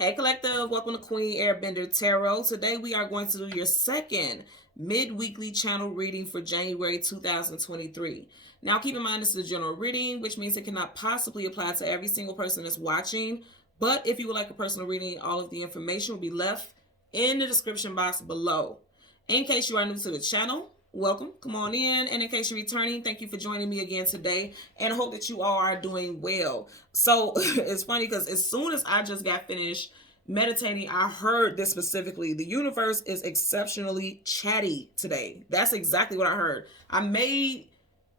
Hey Collective, welcome to Queen Airbender Tarot. Today we are going to do your second mid-weekly channel reading for January 2023. Now keep in mind this is a general reading, which means it cannot possibly apply to every single person that's watching. But if you would like a personal reading, all of the information will be left in the description box below. In case you are new to the channel, welcome, come on in. And in case you're returning, thank you for joining me again today, and I hope that you all are doing well. So it's funny because as soon as I just got finished meditating, I heard this specifically: the universe is exceptionally chatty today. That's exactly what I heard. I may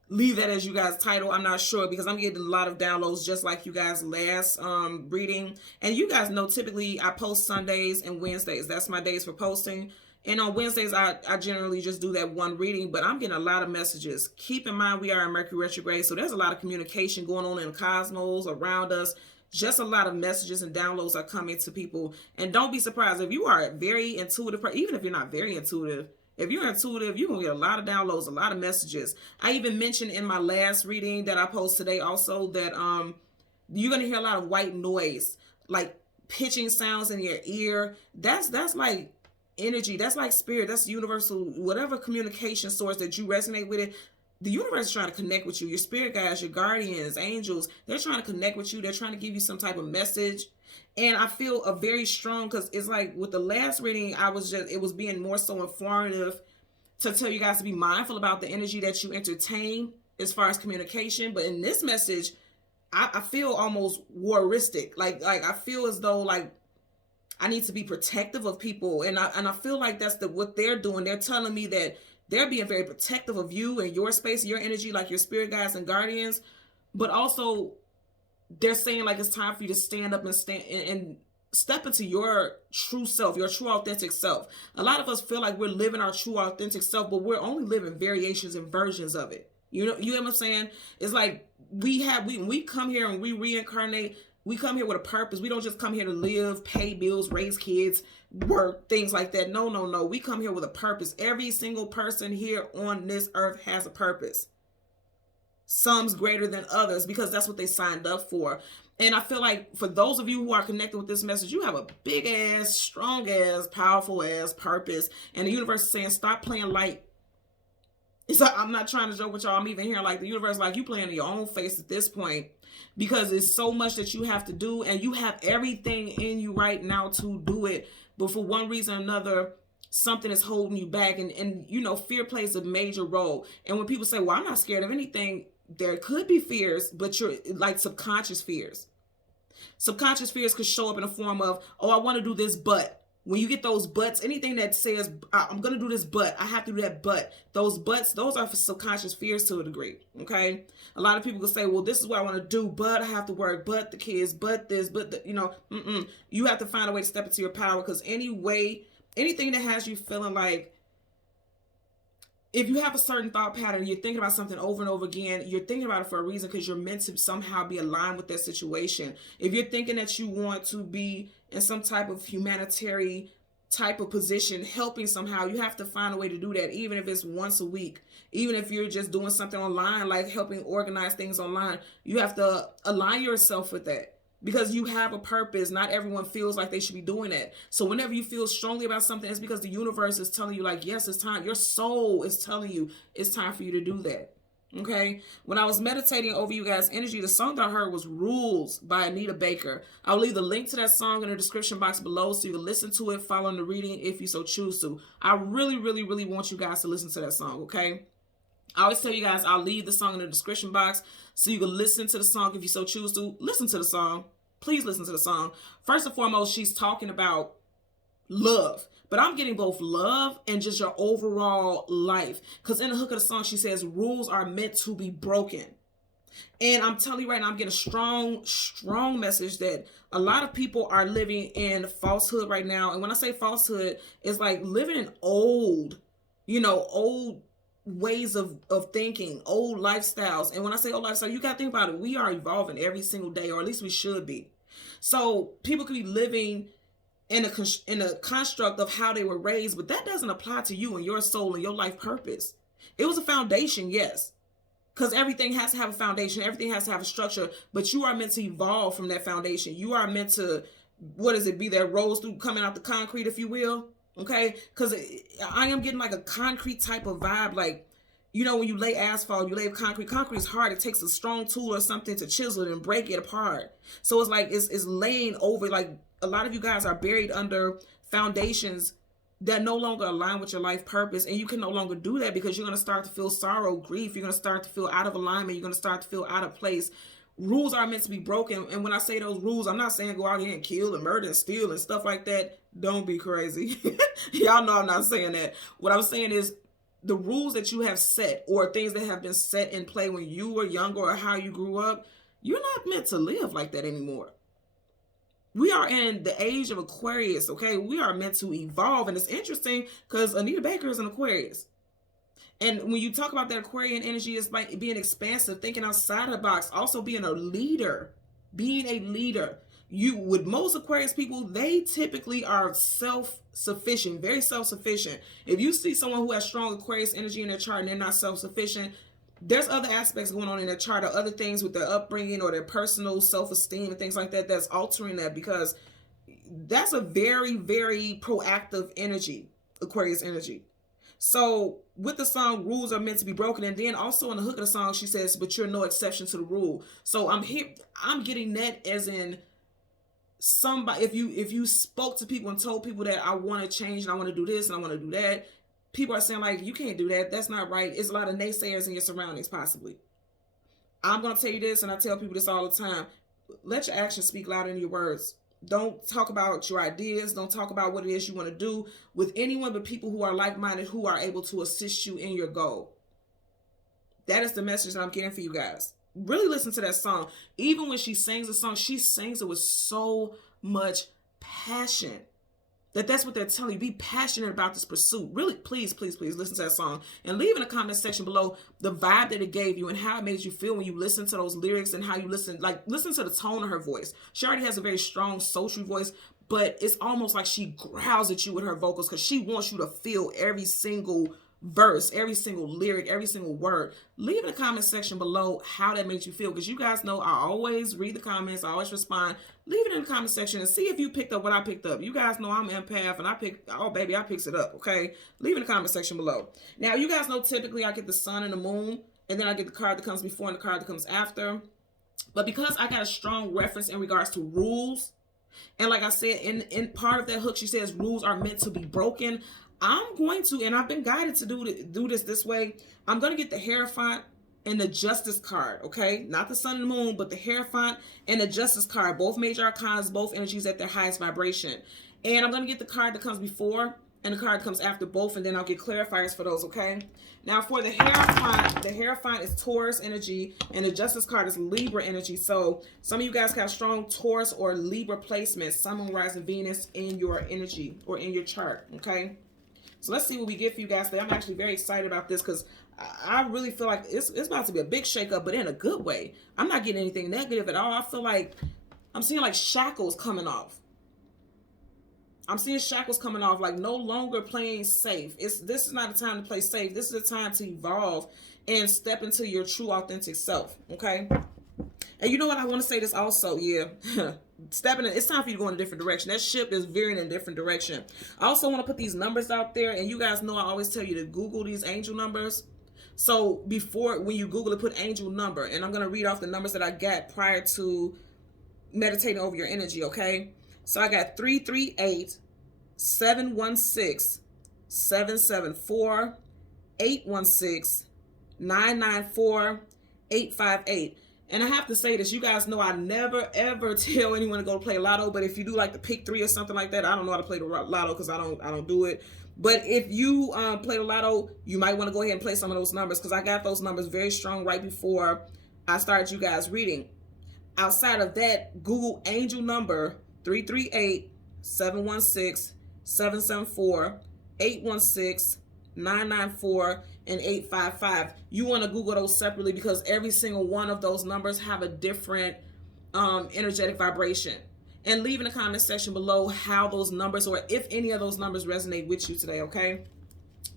leave that as you guys title, I'm not sure, because I'm getting a lot of downloads just like you guys last reading. And you guys know typically I post Sundays and Wednesdays. That's my days for posting. And on Wednesdays, I generally just do that one reading, but I'm getting a lot of messages. Keep in mind, we are in Mercury retrograde, so there's a lot of communication going on in the cosmos around us. Just a lot of messages and downloads are coming to people. And don't be surprised if you are a very intuitive, even if you're not very intuitive. If you're intuitive, you're going to get a lot of downloads, a lot of messages. I even mentioned in my last reading that I post today also that you're going to hear a lot of white noise, like pitching sounds in your ear. That's like energy, that's like spirit, that's universal, whatever communication source that you resonate with it. The universe is trying to connect with you. Your spirit guides, your guardians, angels, they're trying to connect with you. They're trying to give you some type of message. And I feel a very strong, because it's like with the last reading, it was being more so informative to tell you guys to be mindful about the energy that you entertain as far as communication. But in this message, I feel almost waristic. Like I feel as though like I need to be protective of people. And I feel like that's what they're doing. They're telling me that they're being very protective of you and your space, your energy, like your spirit guides and guardians. But also they're saying like it's time for you to stand up and step into your true self, your true authentic self. A lot of us feel like we're living our true authentic self, but we're only living variations and versions of it. You know what I'm saying? It's like we come here and we reincarnate. We come here with a purpose. We don't just come here to live, pay bills, raise kids, work, things like that. No. We come here with a purpose. Every single person here on this earth has a purpose. Some's greater than others because that's what they signed up for. And I feel like for those of you who are connected with this message, you have a big ass, strong ass, powerful ass purpose. And the universe is saying, stop playing light. So I'm not trying to joke with y'all. I'm even hearing like the universe, like you playing in your own face at this point, because it's so much that you have to do, and you have everything in you right now to do it. But for one reason or another, something is holding you back. And you know, fear plays a major role. And when people say, well, I'm not scared of anything, there could be fears, but you're like subconscious fears. Subconscious fears could show up in the form of, oh, I want to do this, but. When you get those buts, anything that says, I'm going to do this, but I have to do that, but those buts, those are subconscious fears to a degree. Okay. A lot of people will say, well, this is what I want to do, but I have to work, but the kids, but this, but the, you have to find a way to step into your power. Because anything that has you feeling like, if you have a certain thought pattern, you're thinking about something over and over again, you're thinking about it for a reason, because you're meant to somehow be aligned with that situation. If you're thinking that you want to be in some type of humanitarian type of position, helping somehow, you have to find a way to do that, even if it's once a week. Even if you're just doing something online, like helping organize things online, you have to align yourself with that. Because you have a purpose. Not everyone feels like they should be doing that. So whenever you feel strongly about something, it's because the universe is telling you like, yes, it's time. Your soul is telling you it's time for you to do that. Okay. When I was meditating over you guys' energy, the song that I heard was Rules by Anita Baker. I'll leave the link to that song in the description box below so you can listen to it following the reading if you so choose to. I really, really, really want you guys to listen to that song. Okay. I always tell you guys, I'll leave the song in the description box so you can listen to the song if you so choose to. Listen to the song. Please listen to the song. First and foremost, she's talking about love. But I'm getting both love and just your overall life. Because in the hook of the song, she says, rules are meant to be broken. And I'm telling you right now, I'm getting a strong message that a lot of people are living in falsehood right now. And when I say falsehood, it's like living in old ways of thinking, old lifestyles. And when I say old lifestyle, you got to think about it. We are evolving every single day, or at least we should be. So people could be living in a construct of how they were raised, but that doesn't apply to you and your soul and your life purpose. It was a foundation, yes, because everything has to have a foundation. Everything has to have a structure, but you are meant to evolve from that foundation. You are meant to what is it, be that rolls through, coming out the concrete, if you will. Okay, because I am getting like a concrete type of vibe. Like, you know, when you lay asphalt, you lay concrete. Concrete is hard. It takes a strong tool or something to chisel it and break it apart. So it's like it's laying over. Like, a lot of you guys are buried under foundations that no longer align with your life purpose, and you can no longer do that because you're going to start to feel sorrow, grief. You're going to start to feel out of alignment. You're going to start to feel out of place. Rules are meant to be broken, and when I say those rules, I'm not saying go out here and kill and murder and steal and stuff like that. Don't be crazy. Y'all know I'm not saying that. What I'm saying is the rules that you have set, or things that have been set in play when you were younger or how you grew up, you're not meant to live like that anymore. We are in the age of Aquarius, okay? We are meant to evolve, and it's interesting because Anita Baker is an Aquarius. And when you talk about that Aquarian energy, it's like being expansive, thinking outside the box, also being a leader. Being a leader. With most Aquarius people, they typically are self-sufficient, very self-sufficient. If you see someone who has strong Aquarius energy in their chart and they're not self-sufficient, there's other aspects going on in their chart, or other things with their upbringing or their personal self-esteem and things like that that's altering that, because that's a very, very proactive energy, Aquarius energy. So with the song, rules are meant to be broken. And then also in the hook of the song, she says, but you're no exception to the rule. So I'm getting that as in somebody, if you spoke to people and told people that I want to change and I want to do this and I want to do that, people are saying like, you can't do that. That's not right. It's a lot of naysayers in your surroundings, possibly. I'm going to tell you this, and I tell people this all the time. Let your actions speak louder than your words. Don't talk about your ideas. Don't talk about what it is you want to do with anyone but people who are like-minded, who are able to assist you in your goal. That is the message that I'm getting for you guys. Really listen to that song. Even when she sings the song, she sings it with so much passion. That's what they're telling you. Be passionate about this pursuit. Really, please, please, please listen to that song. And leave in the comment section below the vibe that it gave you and how it made you feel when you listen to those lyrics, and how you listen to the tone of her voice. She already has a very strong, sultry voice, but it's almost like she growls at you with her vocals because she wants you to feel every single verse, every single lyric, every single word. Leave in the comment section below how that makes you feel, because you guys know I always read the comments, I always respond. Leave it in the comment section and see if you picked up what I picked up. You guys know I'm an empath, and I picks it up, okay? Leave in the comment section below. Now, you guys know typically I get the sun and the moon, and then I get the card that comes before and the card that comes after. But because I got a strong reference in regards to rules, and like I said, in part of that hook, she says rules are meant to be broken. I'm going to, and I've been guided to do this way. I'm going to get the Hierophant and the Justice card, okay? Not the sun and the moon, but the Hierophant and the Justice card. Both major arcanas, both energies at their highest vibration. And I'm going to get the card that comes before and the card that comes after both, and then I'll get clarifiers for those, okay? Now for the Hierophant is Taurus energy, and the Justice card is Libra energy. So some of you guys have strong Taurus or Libra placements, Sun, Moon, Rising, Venus in your energy or in your chart, okay? So let's see what we get for you guys today. I'm actually very excited about this because I really feel like it's about to be a big shakeup, but in a good way. I'm not getting anything negative at all. I feel like I'm seeing like shackles coming off. I'm seeing shackles coming off, like no longer playing safe. This is not a time to play safe. This is a time to evolve and step into your true, authentic self, okay? And you know what? I want to say this also, yeah. It's time for you to go in a different direction. That ship is veering in a different direction. I also want to put these numbers out there, and you guys know I always tell you to Google these angel numbers. So when you Google it, put angel number, and I'm going to read off the numbers that I got prior to meditating over your energy, okay? So I got 338, 716, 774, 816, 994, 858. And I have to say this, you guys know I never ever tell anyone to go play lotto, but if you do like the pick 3 or something like that, I don't know how to play the lotto because I don't do it. But if you play the lotto, you might want to go ahead and play some of those numbers, because I got those numbers very strong right before I started you guys reading. Outside of that, Google angel number 338, 716, 774, 816, 994, and 855. You want to Google those separately, because every single one of those numbers have a different energetic vibration. And leave in the comment section below how those numbers, or if any of those numbers resonate with you today, okay?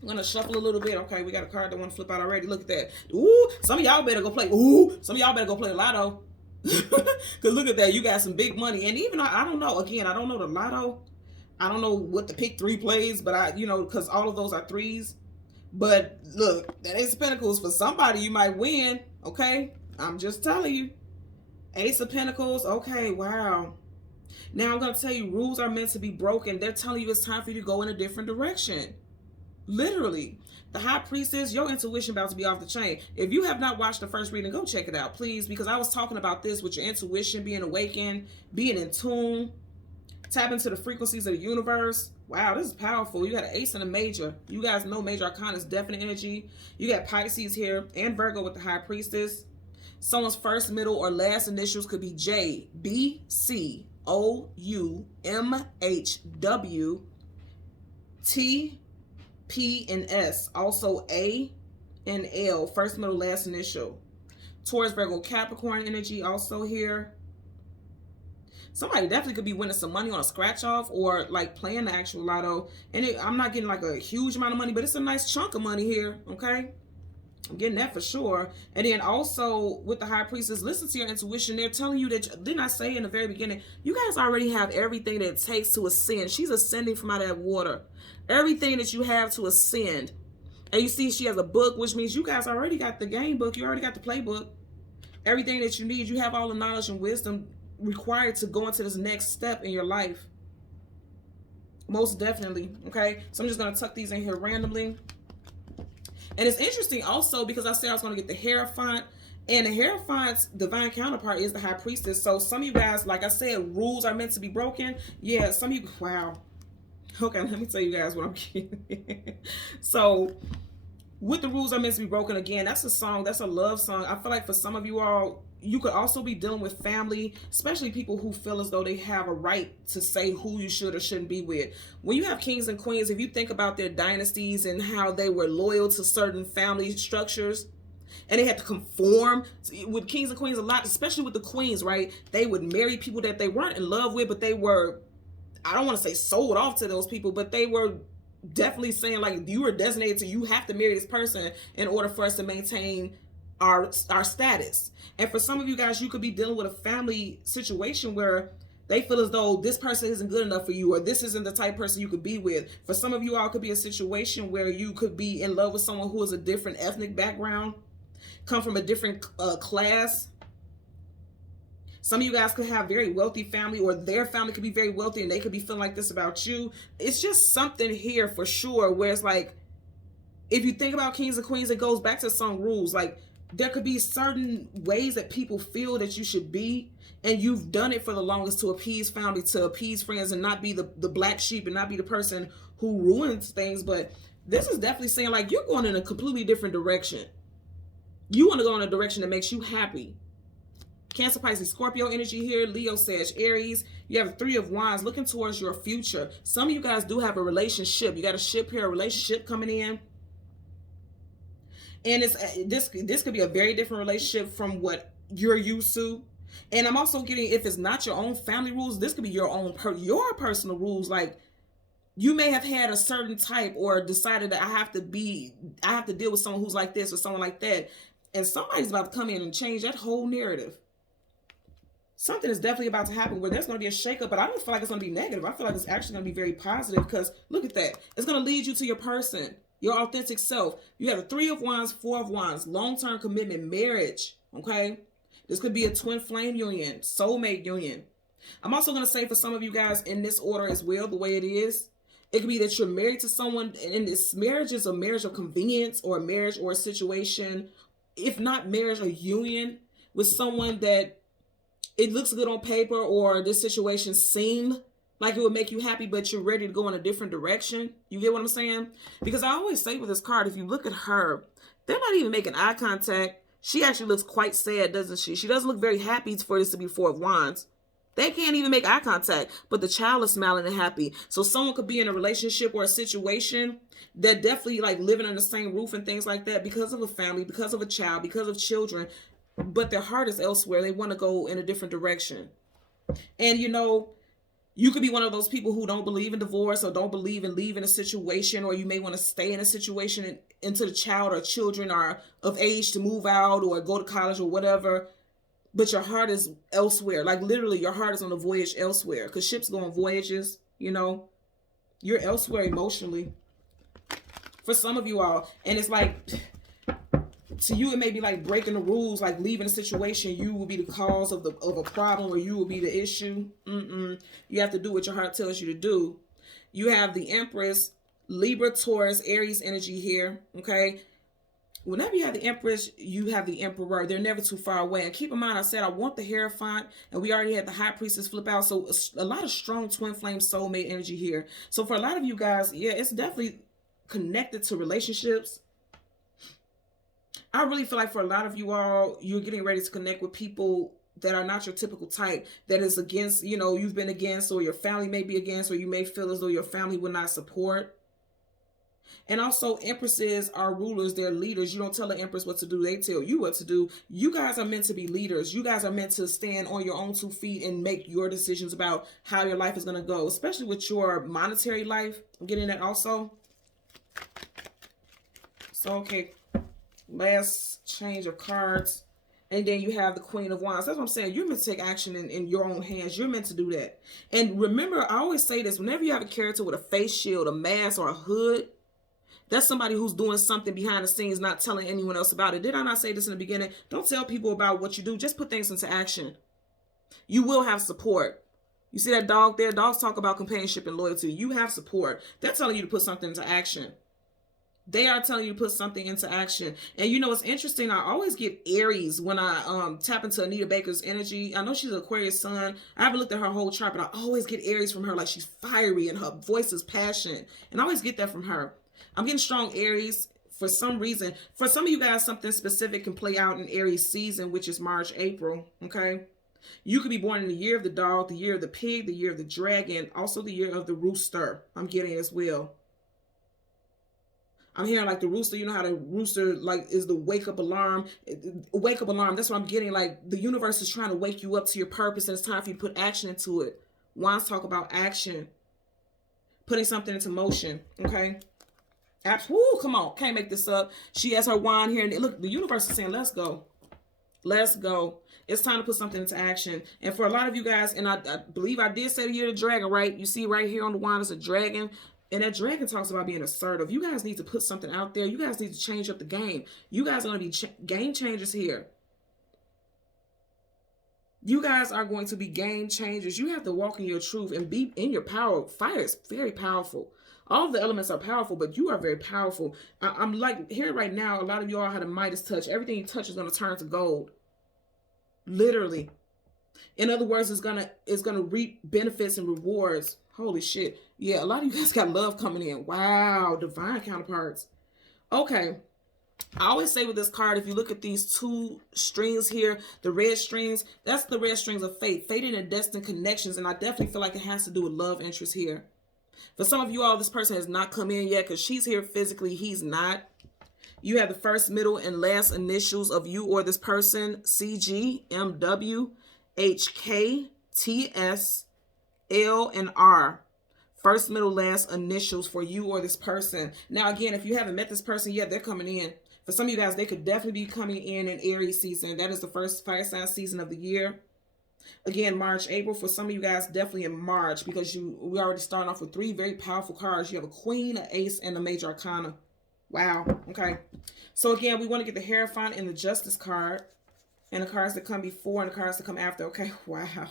I'm going to shuffle a little bit, okay? We got a card that want to flip out already. Look at that. Ooh, some of y'all better go play. Ooh, some of y'all better go play the lotto. Because look at that. You got some big money. And even, I don't know. Again, I don't know the lotto. I don't know what the pick three plays, but because all of those are threes. But look, that Ace of Pentacles, for somebody, you might win. Okay? I'm just telling you. Ace of Pentacles. Okay, wow. Now I'm going to tell you, rules are meant to be broken. They're telling you it's time for you to go in a different direction. Literally. The High Priestess, your intuition about to be off the chain. If you have not watched the first reading, go check it out, please, because I was talking about this with your intuition being awakened, being in tune, tap into the frequencies of the universe. Wow, this is powerful. You got an ace and a major. You guys know major arcana is definite energy. You got Pisces here and Virgo with the High Priestess. Someone's first, middle, or last initials could be J, B, C, O, U, M, H, W, T, P, and S. Also A and L. First, middle, last initial. Taurus, Virgo, Capricorn energy also here. Somebody definitely could be winning some money on a scratch off or like playing the actual lotto. And I'm not getting like a huge amount of money, but it's a nice chunk of money here. Okay. I'm getting that for sure. And then also with the High Priestess, listen to your intuition. They're telling you that, didn't I say in the very beginning, you guys already have everything that it takes to ascend. She's ascending from out of that water. Everything that you have to ascend. And you see she has a book, which means you guys already got the game book. You already got the playbook. Everything that you need. You have all the knowledge and wisdom required to go into this next step in your life. Most definitely. Okay. So I'm just going to tuck these in here randomly. And it's interesting also because I said I was going to get the Hierophant. And the Hierophant's divine counterpart is the High Priestess. So some of you guys, like I said, rules are meant to be broken. Yeah, some of you, wow. Okay, let me tell you guys what I'm getting. So with the rules are meant to be broken, again, that's a song, that's a love song. I feel like for some of you all, you could also be dealing with family, especially people who feel as though they have a right to say who you should or shouldn't be with. When you have kings and queens, if you think about their dynasties and how they were loyal to certain family structures, and they had to conform with kings and queens a lot, especially with the queens, right? They would marry people that they weren't in love with, but they were, I don't want to say sold off to those people, but they were definitely saying like, you were designated to, you have to marry this person in order for us to maintain our status. And for some of you guys, you could be dealing with a family situation where they feel as though this person isn't good enough for you, or this isn't the type of person you could be with. For some of you all, it could be a situation where you could be in love with someone who is a different ethnic background, come from a different class. Some of you guys could have very wealthy family, or their family could be very wealthy and they could be feeling like this about you. It's just something here for sure where it's like, if you think about kings and queens, it goes back to some rules. Like, there could be certain ways that people feel that you should be, and you've done it for the longest to appease family, to appease friends, and not be the black sheep and not be the person who ruins things. But this is definitely saying like, you're going in a completely different direction. You want to go in a direction that makes you happy. Cancer, Pisces, Scorpio energy here. Leo, Sag, Aries. You have 3 of Wands looking towards your future. Some of you guys do have a relationship. You got a ship here, a relationship coming in. And it's this could be a very different relationship from what you're used to. And I'm also getting, if it's not your own family rules, this could be your own your personal rules. Like, you may have had a certain type, or decided that I have to deal with someone who's like this or someone like that. And somebody's about to come in and change that whole narrative. Something is definitely about to happen where there's going to be a shakeup, but I don't feel like it's going to be negative. I feel like it's actually going to be very positive, because look at that. It's going to lead you to your person, your authentic self. You have a 3 of Wands, 4 of Wands, long-term commitment, marriage, okay? This could be a twin flame union, soulmate union. I'm also going to say for some of you guys in this order as well, the way it is, it could be that you're married to someone, and this marriage is a marriage of convenience, or a marriage or a situation, if not marriage, a union with someone that it looks good on paper, or this situation seemed like it would make you happy, but you're ready to go in a different direction. You get what I'm saying? Because I always say with this card, if you look at her, they're not even making eye contact. She actually looks quite sad, doesn't she? She doesn't look very happy for this to be 4 of Wands. They can't even make eye contact, but the child is smiling and happy. So someone could be in a relationship or a situation that definitely like living under the same roof and things like that because of a family, because of a child, because of children, but their heart is elsewhere. They want to go in a different direction. And you know, you could be one of those people who don't believe in divorce, or don't believe in leaving a situation, or you may want to stay in a situation until the child or children are of age to move out or go to college or whatever. but your heart is elsewhere. Like literally, your heart is on a voyage elsewhere because ships go on voyages, you know. You're elsewhere emotionally for some of you all. And it's like, to you, it may be like breaking the rules, like leaving a situation. You will be the cause of a problem, or you will be the issue. You have to do what your heart tells you to do. You have the Empress, Libra, Taurus, Aries energy here, okay? Whenever you have the Empress, you have the Emperor. They're never too far away. And keep in mind, I said I want the Hierophant, and we already had the High Priestess flip out. So a lot of strong twin flame soulmate energy here. So for a lot of you guys, yeah, it's definitely connected to relationships. I really feel like for a lot of you all, you're getting ready to connect with people that are not your typical type, that is against, you know, you've been against, or your family may be against, or you may feel as though your family will not support. And also, empresses are rulers. They're leaders. You don't tell the empress what to do. They tell you what to do. You guys are meant to be leaders. You guys are meant to stand on your own 2 feet and make your decisions about how your life is going to go, especially with your monetary life. I'm getting that also. So, okay, last change of cards. And then you have the Queen of Wands. That's what I'm saying. You're meant to take action in your own hands. You're meant to do that. And remember, I always say this, whenever you have a character with a face shield, a mask, or a hood, that's somebody who's doing something behind the scenes, not telling anyone else about it. Did I not say this in the beginning? Don't tell people about what you do. Just put things into action. You will have support. You see that dog there? Dogs talk about companionship and loyalty. You have support. They're telling you to put something into action. They are telling you to put something into action. And you know, it's interesting. I always get Aries when I tap into Anita Baker's energy. I know she's an Aquarius sun. I haven't looked at her whole chart, but I always get Aries from her. Like, she's fiery and her voice is passion. And I always get that from her. I'm getting strong Aries for some reason. For some of you guys, something specific can play out in Aries season, which is March, April. Okay. You could be born in the year of the dog, the year of the pig, the year of the dragon, also the year of the rooster. I'm getting as well. I'm hearing like the rooster, you know how the rooster like is the wake up alarm. Wake up alarm, that's what I'm getting. Like the universe is trying to wake you up to your purpose, and it's time for you to put action into it. Wands talk about action. Putting something into motion, okay? Woo, come on, can't make this up. She has her wand here, and look, the universe is saying, let's go. Let's go. It's time to put something into action. And for a lot of you guys, and I believe I did say the year of the dragon, right? You see right here on the wand is a dragon. And that dragon talks about being assertive. You guys need to put something out there. You guys need to change up the game. You guys are going to be game changers here. You guys are going to be game changers. You have to walk in your truth and be in your power. Fire is very powerful. All of the elements are powerful, but you are very powerful. I'm like, here right now, a lot of y'all had a Midas touch. Everything you touch is going to turn to gold. Literally. In other words, it's gonna reap benefits and rewards. Holy shit. Yeah, a lot of you guys got love coming in. Wow, divine counterparts. Okay. I always say with this card, if you look at these 2 strings here, the red strings, that's the red strings of fate. Fated and destined connections, and I definitely feel like it has to do with love interest here. For some of you all, this person has not come in yet because she's here physically. He's not. You have the first, middle, and last initials of you or this person, CG, MW, HK, TS, L, and R. First, middle, last initials for you or this person. Now, again, if you haven't met this person yet, they're coming in. For some of you guys, they could definitely be coming in Aries season. That is the first fire sign season of the year. Again, March, April. For some of you guys, definitely in March, because we already started off with 3 very powerful cards. You have a Queen, an Ace, and a Major Arcana. Wow. Okay. So again, we want to get the Hierophant and the Justice card, and the cards that come before and the cards that come after. Okay. Wow.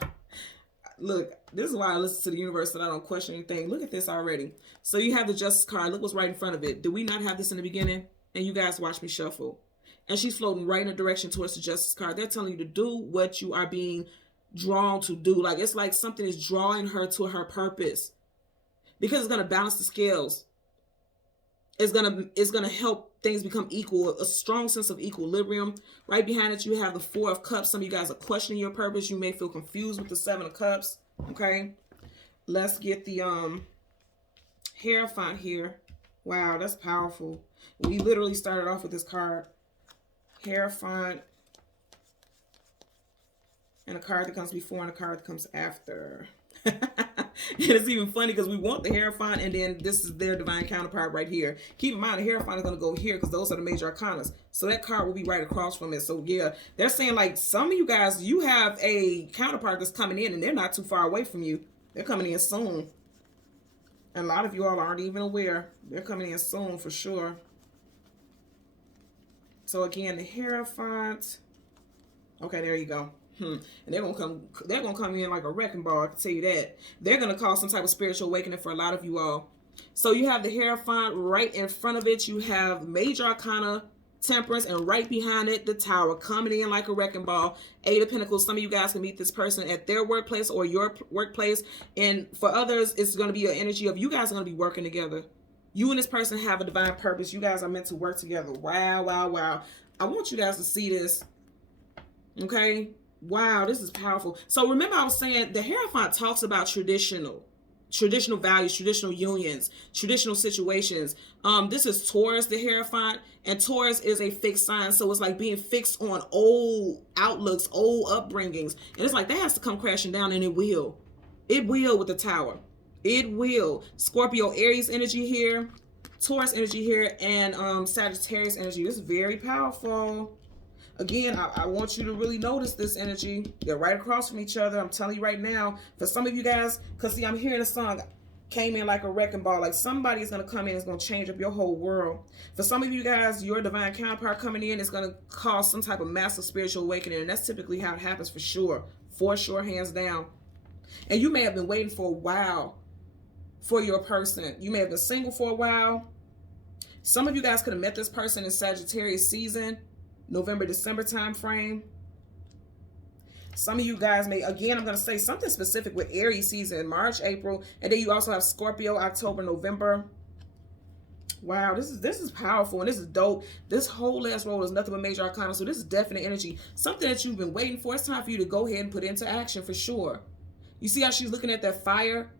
Look, this is why I listen to the universe and I don't question anything. Look at this already. So you have the Justice card. Look what's right in front of it. Did we not have this in the beginning? And you guys watch me shuffle. And she's floating right in the direction towards the Justice card. They're telling you to do what you are being drawn to do. Like, it's like something is drawing her to her purpose, because it's going to balance the scales. It's gonna help things become equal, a strong sense of equilibrium. Right behind it, you have the 4 of Cups. Some of you guys are questioning your purpose. You may feel confused with the 7 of Cups. Okay, let's get the Hierophant here. Wow, that's powerful. We literally started off with this card, Hierophant, and a card that comes before and a card that comes after. it's even funny because we want the Hierophant, and then this is their divine counterpart right here. Keep in mind, the Hierophant is going to go here because those are the major arcanas. So that card will be right across from it. So yeah, they're saying like some of you guys, you have a counterpart that's coming in and they're not too far away from you. They're coming in soon. And a lot of you all aren't even aware. They're coming in soon for sure. So again, the Hierophant. Okay, there you go. And they're gonna come in like a wrecking ball, I can tell you that. They're gonna cause some type of spiritual awakening for a lot of you all. So you have the Hierophant right in front of it. You have Major Arcana, Temperance, and right behind it, the Tower, coming in like a wrecking ball. Eight of Pentacles. Some of you guys can meet this person at their workplace or your workplace. And for others, it's going to be an energy of you guys are going to be working together. You and this person have a divine purpose. You guys are meant to work together. Wow, wow, wow. I want you guys to see this. Okay? Wow, this is powerful. So remember I was saying the Hierophant talks about traditional values, traditional unions, traditional situations. This is Taurus, the Hierophant, and Taurus is a fixed sign. So it's like being fixed on old outlooks, old upbringings. And it's like that has to come crashing down, and it will. It will with the Tower. It will. Scorpio, Aries energy here, Taurus energy here, and Sagittarius energy. This is very powerful. Again, I want you to really notice this energy. They're right across from each other. I'm telling you right now. For some of you guys, because see, I'm hearing a song, came in like a wrecking ball. Like somebody is going to come in and is going to change up your whole world. For some of you guys, your divine counterpart coming in is going to cause some type of massive spiritual awakening. And that's typically how it happens for sure. For sure, hands down. And you may have been waiting for a while for your person. You may have been single for a while. Some of you guys could have met this person in Sagittarius season. November, December time frame. Some of you guys may, again, I'm going to say something specific with Aries season, March, April, and then you also have Scorpio, October, November. Wow, this is powerful and this is dope. This whole last roll is nothing but major arcana, so this is definite energy. Something that you've been waiting for. It's time for you to go ahead and put into action for sure. You see how she's looking at that fire?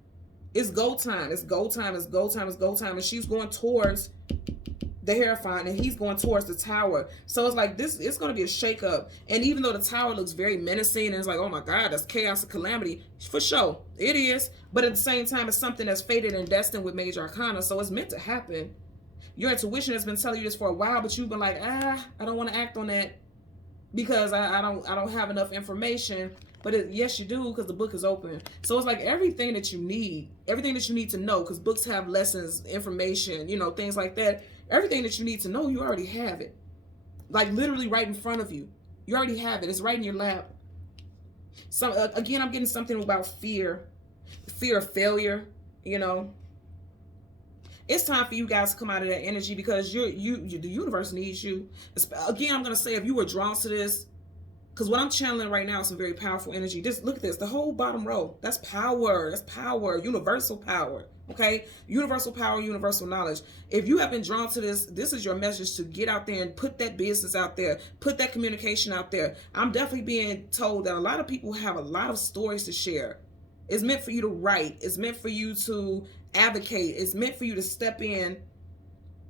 It's go time. It's go time. It's go time. It's go time. And she's going towards the Hierophant, and he's going towards the Tower. So it's like this, it's going to be a shakeup. And even though the Tower looks very menacing and it's like, oh my God, that's chaos and calamity, for sure it is. But at the same time, it's something that's fated and destined with major arcana, so it's meant to happen. Your intuition has been telling you this for a while, but you've been like, I don't want to act on that because I don't have enough information. But yes, you do, because the book is open. So it's like everything that you need to know, because books have lessons, information, you know, things like that. Everything that you need to know, you already have it. Like literally right in front of you. You already have it. It's right in your lap. So again, I'm getting something about fear of failure, you know. It's time for you guys to come out of that energy because the universe needs you. Again, I'm going to say, if you were drawn to this, because what I'm channeling right now is some very powerful energy. Just look at this. The whole bottom row. That's power. That's power. Universal power. Okay? Universal power, universal knowledge. If you have been drawn to this, this is your message to get out there and put that business out there. Put that communication out there. I'm definitely being told that a lot of people have a lot of stories to share. It's meant for you to write. It's meant for you to advocate. It's meant for you to step in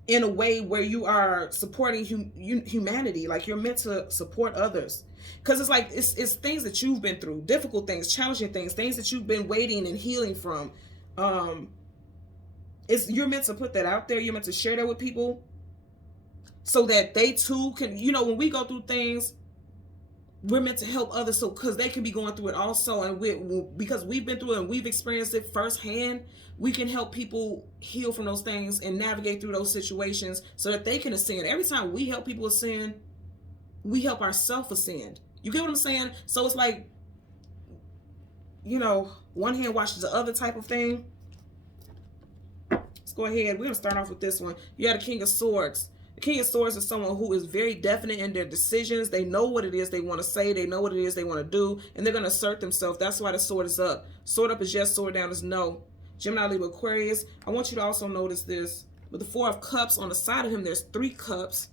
a way where you are supporting humanity. Like you're meant to support others. Because it's like, it's things that you've been through, difficult things, challenging things that you've been waiting and healing from. You're meant to put that out there. You're meant to share that with people so that they too can, you know, when we go through things, we're meant to help others, so because they can be going through it also, and because we've been through it and we've experienced it firsthand, we can help people heal from those things and navigate through those situations so that they can ascend. Every time we help people ascend, we help ourselves ascend. You get what I'm saying? So it's like, you know, one hand washes the other type of thing. Let's go ahead. We're going to start off with this one. You got a King of Swords. The King of Swords is someone who is very definite in their decisions. They know what it is they want to say. They know what it is they want to do. And they're going to assert themselves. That's why the sword is up. Sword up is yes, sword down is no. Gemini, Libra, Aquarius. I want you to also notice this. With the Four of Cups, on the side of him, there's 3 cups.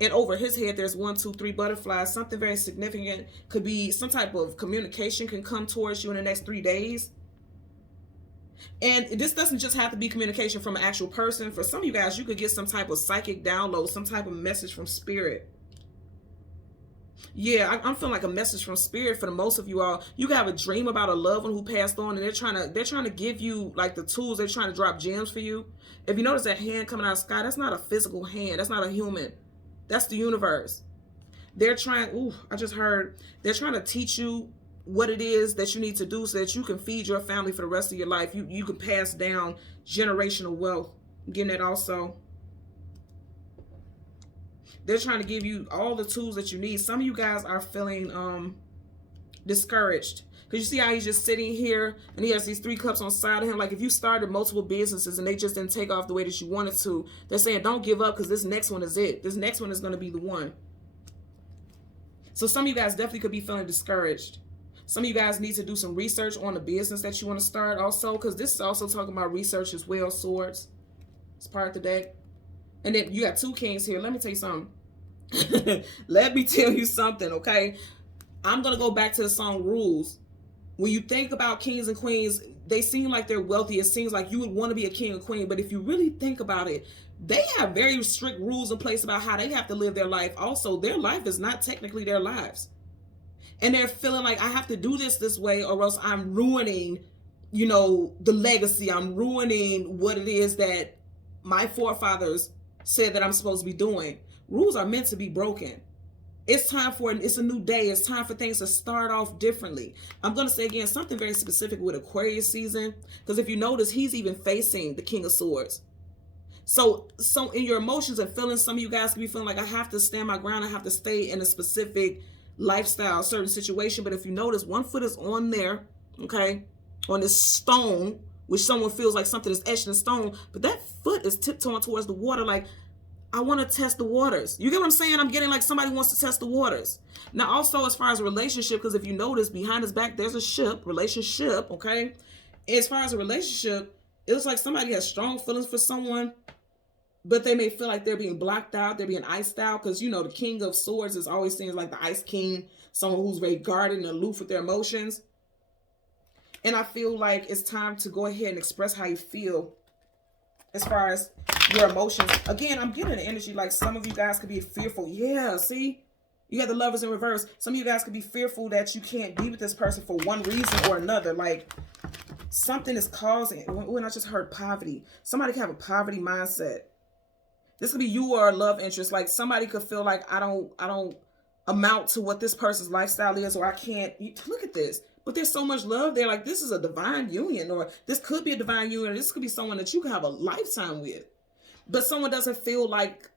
And over his head, there's 1, 2, 3 butterflies. Something very significant. Could be some type of communication can come towards you in the next 3 days. And this doesn't just have to be communication from an actual person. For some of you guys, you could get some type of psychic download, some type of message from spirit. Yeah, I'm feeling like a message from spirit for the most of you all. You can have a dream about a loved one who passed on, and they're trying to give you like the tools. They're trying to drop gems for you. If you notice that hand coming out of the sky, that's not a physical hand. That's not a human. That's the universe. They're trying. Ooh, I just heard. They're trying to teach you what it is that you need to do so that you can feed your family for the rest of your life. You can pass down generational wealth. I'm getting that also. They're trying to give you all the tools that you need. Some of you guys are feeling discouraged. Because you see how he's just sitting here and he has these 3 cups on the side of him. Like if you started multiple businesses and they just didn't take off the way that you wanted to, they're saying don't give up because this next one is it. This next one is going to be the one. So some of you guys definitely could be feeling discouraged. Some of you guys need to do some research on the business that you want to start also, because this is also talking about research as well, swords. It's part of the deck. And then you got 2 kings here. Let me tell you something. Let me tell you something, okay? I'm going to go back to the song Rules. When you think about kings and queens, they seem like they're wealthy. It seems like you would want to be a king or queen. But if you really think about it, they have very strict rules in place about how they have to live their life. Also, their life is not technically their lives. And they're feeling like I have to do this way or else I'm ruining, the legacy. I'm ruining what it is that my forefathers said that I'm supposed to be doing. Rules are meant to be broken. It's a new day. It's time for things to start off differently. I'm going to say again, something very specific with Aquarius season. Because if you notice, he's even facing the King of Swords. So in your emotions and feelings, some of you guys can be feeling like I have to stand my ground. I have to stay in a specific lifestyle, certain situation. But if you notice, one foot is on there, okay, on this stone, which someone feels like something is etched in stone. But that foot is tiptoeing towards the water like, I want to test the waters. You get what I'm saying? I'm getting like somebody wants to test the waters. Now, also as far as a relationship, because if you notice behind his back, there's a relationship, okay? As far as a relationship, it looks like somebody has strong feelings for someone, but they may feel like they're being blocked out, they're being iced out, because, the King of Swords is always seen as like the Ice King, someone who's very guarded and aloof with their emotions. And I feel like it's time to go ahead and express how you feel as far as your emotions. Again, I'm getting an energy like some of you guys could be fearful. Yeah, see? You got the Lovers in reverse. Some of you guys could be fearful that you can't be with this person for one reason or another. Like, something is causing it. When I just heard poverty. Somebody could have a poverty mindset. This could be you or a love interest. Like, somebody could feel like I don't amount to what this person's lifestyle is, or I can't. Look at this. But there's so much love there. Like, this is a divine union, or this could be a divine union, or this could be someone that you can have a lifetime with. But someone doesn't feel like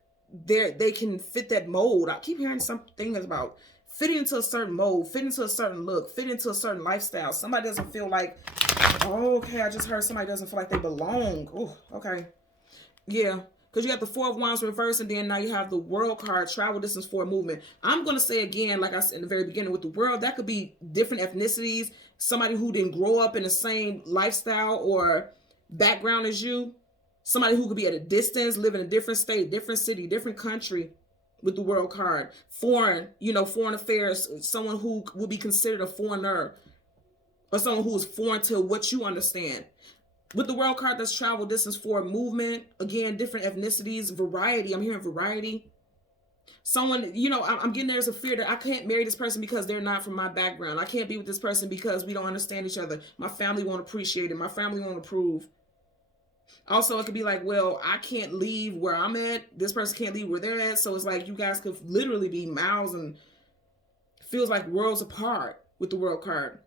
they can fit that mold. I keep hearing something about fitting into a certain mold, fit into a certain look, fit into a certain lifestyle. Somebody doesn't feel like, oh, okay, I just heard somebody doesn't feel like they belong. Oh, okay. Yeah. Because you have the Four of Wands reverse, and then now you have the World card, travel distance for movement. I'm going to say again, like I said in the very beginning with the World, that could be different ethnicities, somebody who didn't grow up in the same lifestyle or background as you, somebody who could be at a distance, live in a different state, different city, different country with the World card. Foreign, foreign affairs, someone who will be considered a foreigner or someone who is foreign to what you understand. With the World card, that's travel distance for movement. Again, different ethnicities, variety. I'm hearing variety. Someone, I'm getting there's a fear that I can't marry this person because they're not from my background. I can't be with this person because we don't understand each other. My family won't appreciate it. My family won't approve. Also, it could be like, well, I can't leave where I'm at. This person can't leave where they're at. So it's like you guys could literally be miles and feels like worlds apart with the World card.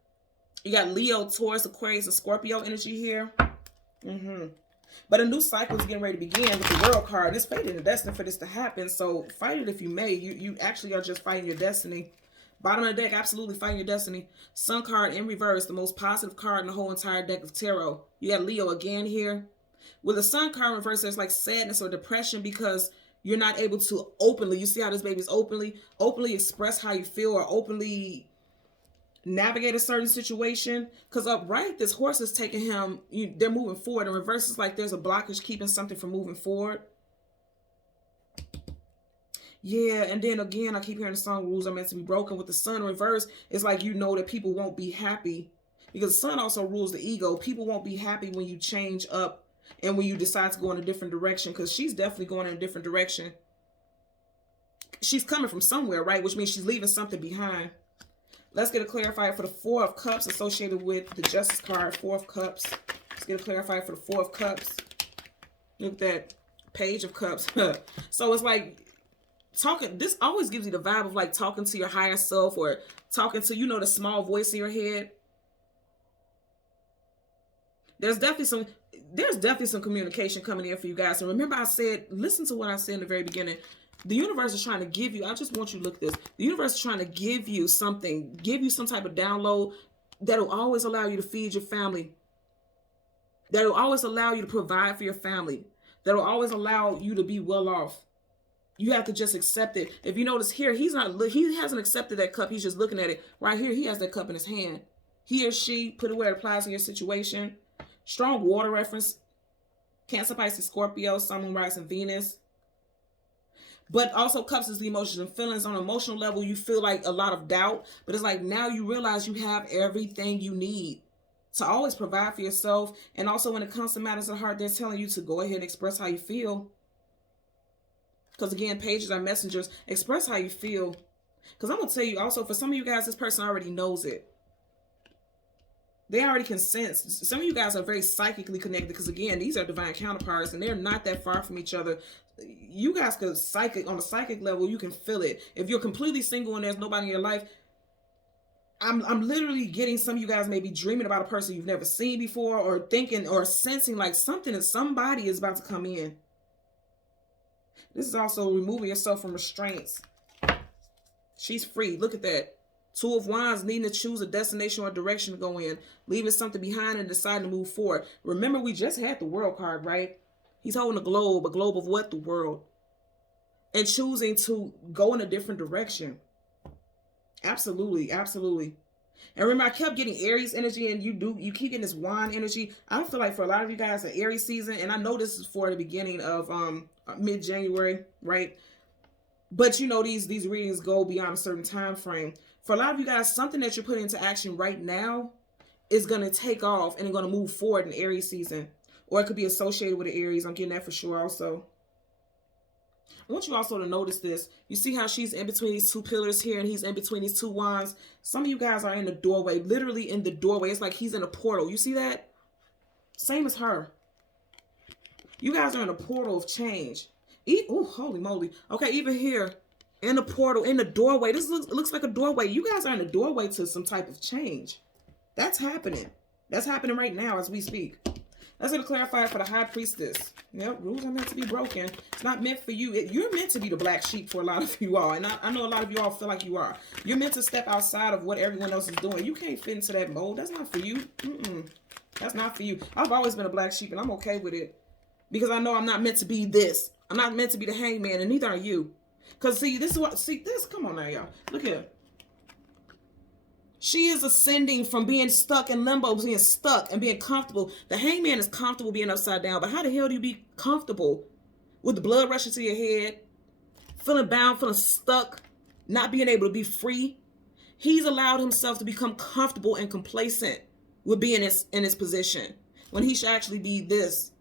You got Leo, Taurus, Aquarius, and Scorpio energy here. But a new cycle is getting ready to begin with the World card. It's fated and destined for this to happen. So fight it if you may. You actually are just fighting your destiny. Bottom of the deck, absolutely fighting your destiny. Sun card in reverse, the most positive card in the whole entire deck of tarot. You got Leo again here. With the Sun card in reverse, there's like sadness or depression because you're not able to openly, you see how this baby's openly express how you feel or openly navigate a certain situation. Because upright, this horse is taking him, they're moving forward. In reverse, it's like there's a blockage keeping something from moving forward. Yeah, and then again, I keep hearing the song rules are meant to be broken. With the Sun in reverse, it's like that people won't be happy. Because the Sun also rules the ego. People won't be happy when you change up and when you decide to go in a different direction. Because she's definitely going in a different direction. she's coming from somewhere, right? Which means she's leaving something behind. Let's get a clarifier for the Four of Cups associated with the Justice card. Four of Cups. Let's get a clarifier for the Four of Cups. Look at that. Page of Cups. So it's like talking. This always gives you the vibe of like talking to your higher self, or talking to, you know, the small voice in your head. There's definitely some communication coming in for you guys. And remember, I said, listen to what I said in the very beginning. The universe is trying to give you, I just want you to look at this. The universe is trying to give you something, give you some type of download that'll always allow you to feed your family. That'll always allow you to provide for your family. That'll always allow you to be well off. You have to just accept it. If you notice here, he hasn't accepted that cup. He's just looking at it. Right here, he has that cup in his hand. He or she, put it where it applies in your situation. Strong water reference. Cancer, Pisces, Scorpio, Sun, Moon, Rising, Venus. But also cups is the emotions and feelings. On an emotional level, you feel like a lot of doubt. But it's like now you realize you have everything you need to always provide for yourself. And also when it comes to matters of heart, they're telling you to go ahead and express how you feel. Because again, pages are messengers. Express how you feel. Because I'm going to tell you also, for some of you guys, this person already knows it. They already can sense. Some of you guys are very psychically connected because, again, these are divine counterparts and they're not that far from each other. You guys could on a psychic level, you can feel it. If you're completely single and there's nobody in your life, I'm literally getting some of you guys maybe dreaming about a person you've never seen before, or thinking or sensing like somebody is about to come in. This is also removing yourself from restraints. She's free. Look at that. Two of Wands, needing to choose a destination or direction to go in, leaving something behind and deciding to move forward. Remember, we just had the World card, right? He's holding a globe of what? The world. And choosing to go in a different direction. Absolutely, absolutely. And remember, I kept getting Aries energy, and you keep getting this wand energy. I feel like for a lot of you guys, an Aries season, and I know this is for the beginning of mid-January, right? But you know, these readings go beyond a certain time frame. For a lot of you guys, something that you're putting into action right now is going to take off and going to move forward in Aries season. Or it could be associated with the Aries. I'm getting that for sure also. I want you also to notice this. You see how she's in between these two pillars here and he's in between these two wands? Some of you guys are in the doorway, literally in the doorway. It's like he's in a portal. You see that? Same as her. You guys are in a portal of change. Oh, holy moly. Okay, even here. In the portal, in the doorway. This looks like a doorway. You guys are in the doorway to some type of change. That's happening. That's happening right now as we speak. Let's get a clarifier for the High Priestess. Yep, rules are meant to be broken. It's not meant for you. You're meant to be the black sheep for a lot of you all. And I know a lot of you all feel like you are. You're meant to step outside of what everyone else is doing. You can't fit into that mold. That's not for you. That's not for you. I've always been a black sheep and I'm okay with it. Because I know I'm not meant to be this. I'm not meant to be the hangman, and neither are you. Because see, come on now, y'all. Look here. She is ascending from being stuck in limbo, being stuck and being comfortable. The hangman is comfortable being upside down, but how the hell do you be comfortable with the blood rushing to your head, feeling bound, feeling stuck, not being able to be free? He's allowed himself to become comfortable and complacent with being in his position when he should actually be this.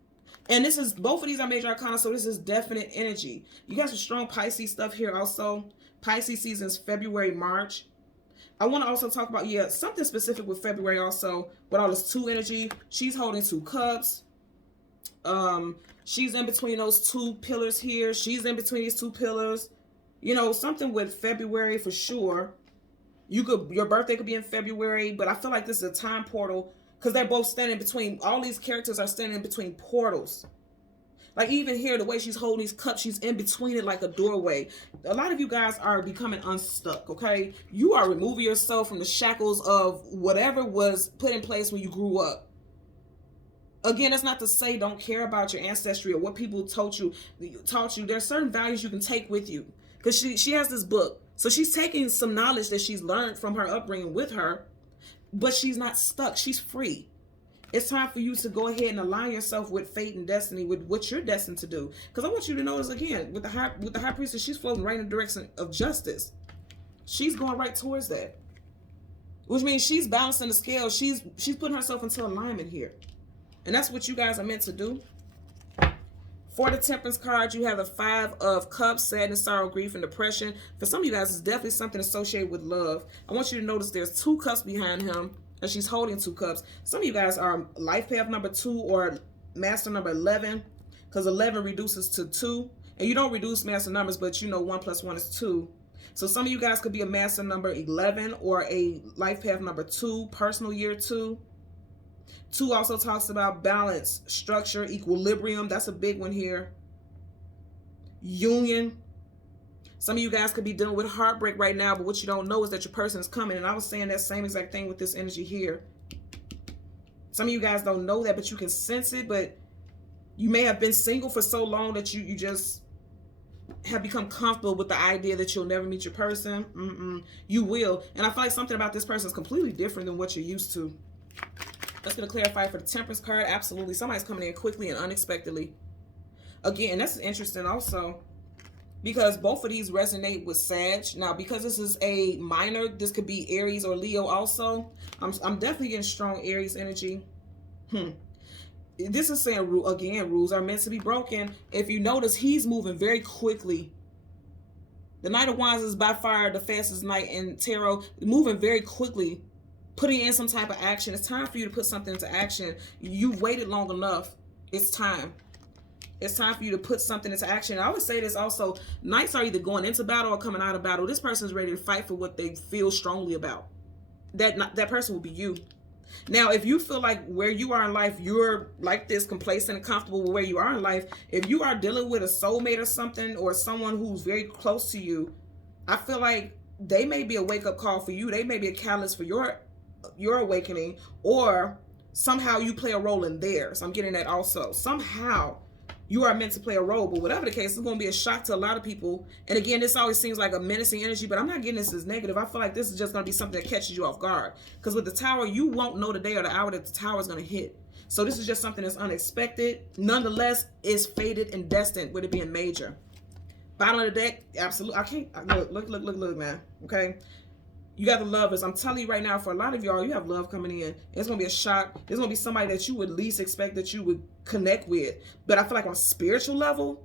And this is, both of these are major arcana, so this is definite energy. You got some strong Pisces stuff here also. Pisces season is February, March. I want to also talk about, something specific with February also, with all this two energy. She's holding two cups. She's in between those two pillars here. She's in between these two pillars. You know, something with February for sure. Your birthday could be in February, but I feel like this is a time portal. Because they're both standing between, all these characters are standing between portals. Like even here, the way she's holding these cups, she's in between it like a doorway. A lot of you guys are becoming unstuck, okay? You are removing yourself from the shackles of whatever was put in place when you grew up. Again, that's not to say don't care about your ancestry or what people taught you. There's certain values you can take with you. Because she has this book. So she's taking some knowledge that she's learned from her upbringing with her. But she's not stuck. She's free. It's time for you to go ahead and align yourself with fate and destiny, with what you're destined to do. Because I want you to notice again, with the high priestess, she's floating right in the direction of justice. She's going right towards that. Which means she's balancing the scale. She's putting herself into alignment here. And that's what you guys are meant to do. For the Temperance card, you have the 5 of Cups, sadness, sorrow, grief, and depression. For some of you guys, it's definitely something associated with love. I want you to notice there's 2 cups behind him, and she's holding 2 cups. Some of you guys are life path number 2 or master number 11, because 11 reduces to 2. And you don't reduce master numbers, but you know 1 plus 1 is 2. So some of you guys could be a master number 11 or a life path number 2, personal year 2. 2 also talks about balance, structure, equilibrium. That's a big one here. Union. Some of you guys could be dealing with heartbreak right now, but what you don't know is that your person is coming. And I was saying that same exact thing with this energy here. Some of you guys don't know that, but you can sense it. But you may have been single for so long that you just have become comfortable with the idea that you'll never meet your person. You will. And I feel like something about this person is completely different than what you're used to. That's going to clarify for the Temperance card. Absolutely. Somebody's coming in quickly and unexpectedly. Again, that's interesting also, because both of these resonate with Sag. Now, because this is a minor, this could be Aries or Leo also. I'm definitely getting strong Aries energy. This is saying, again, rules are meant to be broken. If you notice, he's moving very quickly. The Knight of Wands is by far the fastest knight in tarot, moving very quickly, putting in some type of action. It's time for you to put something into action. You've waited long enough. It's time. It's time for you to put something into action. I would say this also, knights are either going into battle or coming out of battle. This person is ready to fight for what they feel strongly about. That person will be you. Now, if you feel like where you are in life, you're like this, complacent and comfortable with where you are in life, if you are dealing with a soulmate or something, or someone who's very close to you, I feel like they may be a wake-up call for you. They may be a catalyst for your awakening, or somehow you play a role in theirs. I'm getting that also. Somehow you are meant to play a role, but whatever the case, it's going to be a shock to a lot of people. And again, this always seems like a menacing energy, but I'm not getting this as negative. I feel like this is just going to be something that catches you off guard. Because with the Tower, you won't know the day or the hour that the Tower is going to hit. So this is just something that's unexpected. Nonetheless, it's fated and destined with it being major. Bottom of the deck, absolutely. I can't, look, man. Okay. You got the Lovers. I'm telling you right now, for a lot of y'all, you have love coming in. It's going to be a shock. It's going to be somebody that you would least expect that you would connect with. But I feel like on a spiritual level,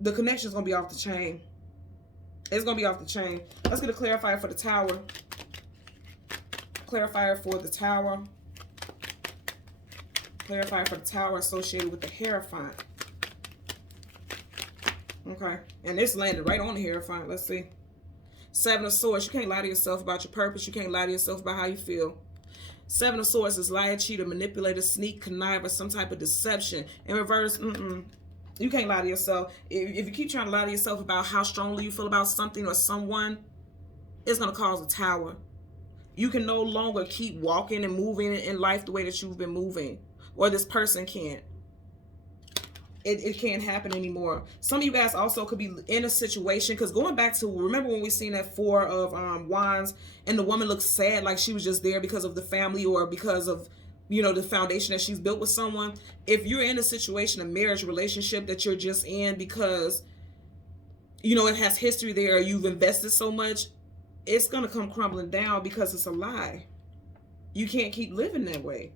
the connection is going to be off the chain. It's going to be off the chain. Let's get a clarifier for the Tower. Clarifier for the Tower. Clarifier for the Tower associated with the Hierophant. Okay. And this landed right on the Hierophant. Let's see. 7 of Swords. You can't lie to yourself about your purpose. You can't lie to yourself about how you feel. 7 of Swords is liar, cheater, manipulator, sneak, conniver, some type of deception. In reverse, you can't lie to yourself. If you keep trying to lie to yourself about how strongly you feel about something or someone, it's going to cause a Tower. You can no longer keep walking and moving in life the way that you've been moving. Or this person can't. It can't happen anymore. Some of you guys also could be in a situation, because going back to, remember when we seen that 4 of Wands, and the woman looks sad, like she was just there because of the family or because of, you know, the foundation that she's built with someone. If you're in a situation, a marriage relationship that you're just in because, you know, it has history there, you've invested so much, it's going to come crumbling down because it's a lie. You can't keep living that way.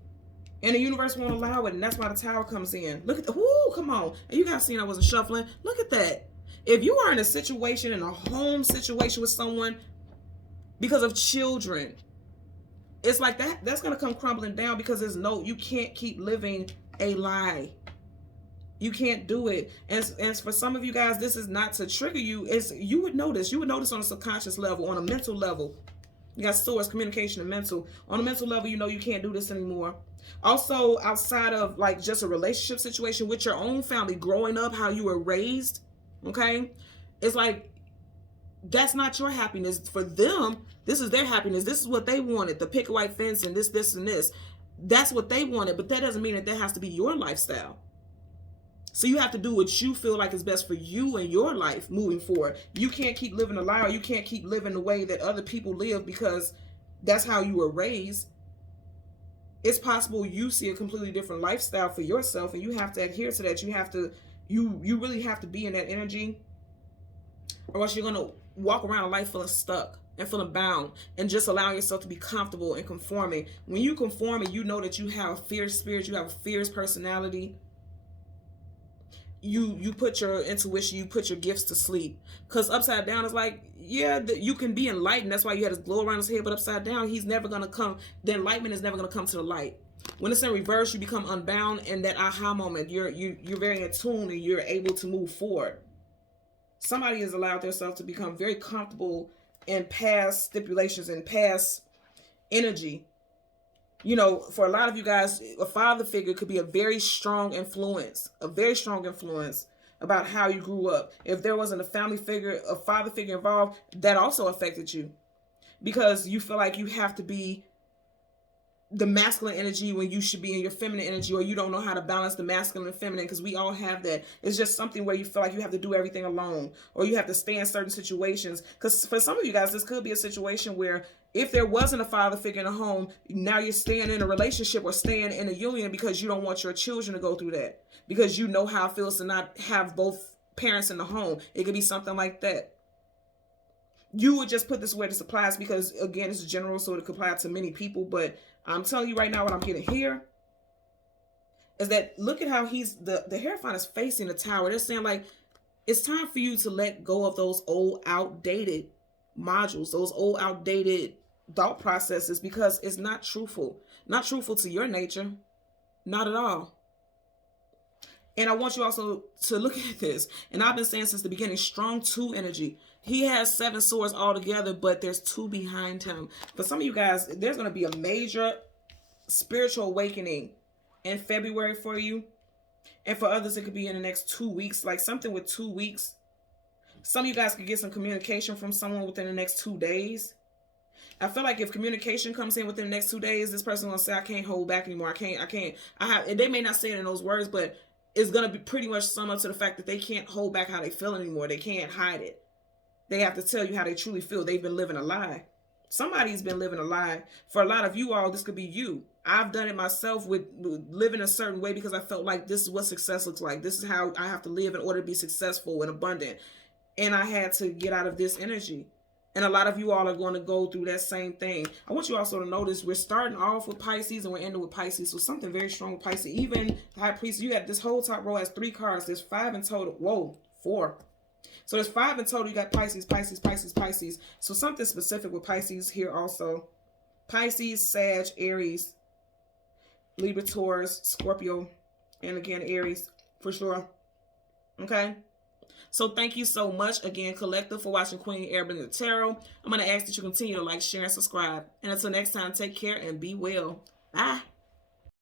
And the universe won't allow it, and that's why the Tower comes in. Look at the, whoo, come on. And you guys seen I wasn't shuffling. Look at that. If you are in a situation, in a home situation with someone because of children, it's like that's going to come crumbling down because there's no, you can't keep living a lie. You can't do it. And for some of you guys, this is not to trigger you. It's, you would notice on a subconscious level, on a mental level. You got Swords, communication, and mental. On a mental level, you know you can't do this anymore. Also, outside of like just a relationship situation with your own family, growing up, how you were raised, okay? It's like, that's not your happiness. For them, this is their happiness. This is what they wanted. The picket white fence and this, and this. That's what they wanted, but that doesn't mean that has to be your lifestyle. So you have to do what you feel like is best for you and your life moving forward. You can't keep living a lie, or you can't keep living the way that other people live because that's how you were raised. It's possible you see a completely different lifestyle for yourself, and you have to adhere to that. You have to, you really have to be in that energy, or else you're going to walk around a life feeling stuck and feeling bound and just allowing yourself to be comfortable and conforming. When you conform and you know that you have a fierce spirit, you have a fierce personality, you put your intuition, you put your gifts to sleep. Because upside down is like, yeah, you can be enlightened. That's why you had this glow around his head. But upside down, he's never gonna come. The enlightenment is never gonna come to the light. When it's in reverse, you become unbound, and that aha moment, you're very in tune, and you're able to move forward. Somebody has allowed themselves to become very comfortable in past stipulations and past energy. You know, for a lot of you guys, a father figure could be a very strong influence, about how you grew up. If there wasn't a family figure, a father figure involved, that also affected you, because you feel like you have to be the masculine energy when you should be in your feminine energy, or you don't know how to balance the masculine and feminine, because we all have that. It's just something where you feel like you have to do everything alone, or you have to stay in certain situations. Because for some of you guys, this could be a situation where if there wasn't a father figure in a home, now you're staying in a relationship or staying in a union because you don't want your children to go through that, because you know how it feels to not have both parents in the home. It could be something like that. You would just put this where this applies, because again, it's general, so it could apply to many people. But I'm telling you right now, what I'm getting here is that look at how he's the Hierophant is facing the tower. They're saying like, it's time for you to let go of those old outdated modules, those old outdated thought processes, because it's not truthful to your nature, not at all. And I want you also to look at this, and I've been saying since the beginning, strong 2 energy. He has 7 swords altogether, but there's 2 behind him. For some of you guys, there's going to be a major spiritual awakening in February for you. And for others, it could be in the next 2 weeks, like something with 2 weeks. Some of you guys could get some communication from someone within the next 2 days. I feel like if communication comes in within the next 2 days, this person will say, I can't hold back anymore. And they may not say it in those words, but it's going to be pretty much sum up to the fact that they can't hold back how they feel anymore. They can't hide it. They have to tell you how they truly feel. They've been living a lie. Somebody's been living a lie. For a lot of you all, this could be you. I've done it myself with living a certain way, because I felt like this is what success looks like. This is how I have to live in order to be successful and abundant. And I had to get out of this energy. And a lot of you all are going to go through that same thing. I want you also to notice we're starting off with Pisces and we're ending with Pisces. So something very strong with Pisces. Even the High Priest, you have this whole top row has 3 cards. There's 5 in total. Whoa, 4. So there's 5 in total. You got Pisces, Pisces, Pisces, Pisces. So something specific with Pisces here also. Pisces, Sag, Aries, Libra, Taurus, Scorpio, and again, Aries for sure. Okay? So thank you so much again, Collective, for watching Queen Airbender Tarot. I'm going to ask that you continue to like, share, and subscribe. And until next time, take care and be well. Bye.